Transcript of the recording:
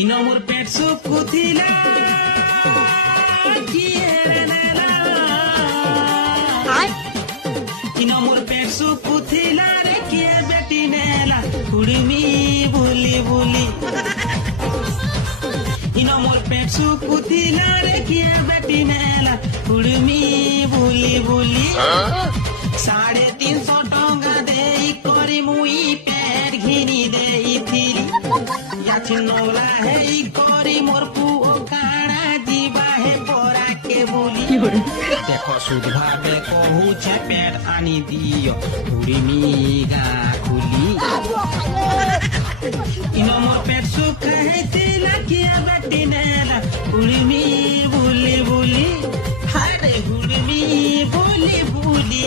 ইনমোর পেট সুকুথিলা ইনমোর পেট সুকুথিলা রে কিয়ে বেটি নেলা কুড়মি বুলি বুলি ইনমোর পেট সুকুথিলা রে কিয়ে বেটি নেলা কুড়মি বুলি বুলি 350 টঙ্কা দেই করি মুই পেট ঘিনি দেইথিলি ইয়াচিনোলা হেই করি মোর পুও কাড়া জিবা হে পরা কে বলি দেখো সুদ ভাবে কহুছে পেট আনি দিও কুড়মি গা খুলি ইনো মোর পেট সুখা হেতিলা কিয়া বেটি নেলা কুড়মি বুলি বুলি হারে কুড়মি বুলি বুলি